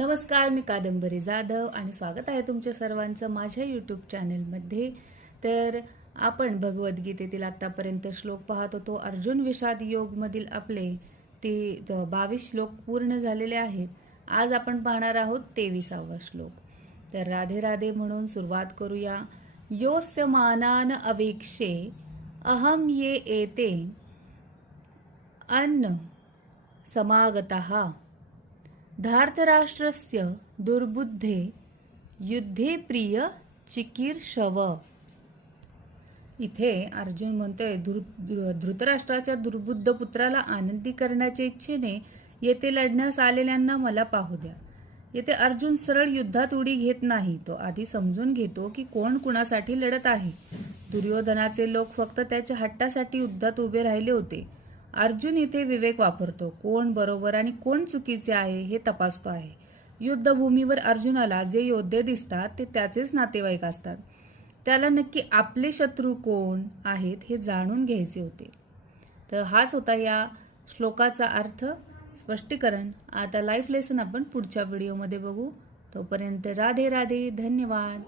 नमस्कार, मी कादंबरी जाधव आणि स्वागत आहे तुमच्या सर्वांचं माझ्या यूट्यूब चॅनलमध्ये. तर आपण भगवद्गीतेतील आत्तापर्यंत श्लोक पाहत होतो. अर्जुन विषाद योगमधील आपले ते 22 श्लोक पूर्ण झालेले आहेत. आज आपण पाहणार आहोत 23वा श्लोक. तर राधे राधे म्हणून सुरुवात करूया. योस्य मानान अवेक्षे अहम ये एते अन्न समागतः धार्तराष्ट्रस्य दुर्बुद्धे युद्धे प्रिय चिकीर्षव. इथे अर्जुन म्हणतोय धृतराष्ट्राच्या दुर्बुद्ध पुत्राला आनंदी करण्याच्या इच्छेने येथे लढण्यास आलेल्यांना मला पाहू द्या. येथे अर्जुन सरळ युद्धात उडी घेत नाही. तो आधी समजून घेतो की कोण कुणासाठी लढत आहे. दुर्योधनाचे लोक फक्त त्याच्या हट्टासाठी युद्धात उभे राहिले होते. अर्जुन इथे विवेक वापरतो. कोण बरोबर आणि कोण चुकीचे आहे हे तपासतो आहे. युद्धभूमीवर अर्जुनाला जे योद्धे दिसतात ते त्याचेच नातेवाईक असतात. त्याला नक्की आपले शत्रू कोण आहेत हे जाणून घ्यायचे होते. तर हाच होता या श्लोकाचा अर्थ, स्पष्टीकरण. आता लाईफ लेसन आपण पुढच्या व्हिडिओमध्ये बघू. तोपर्यंत राधे राधे. धन्यवाद.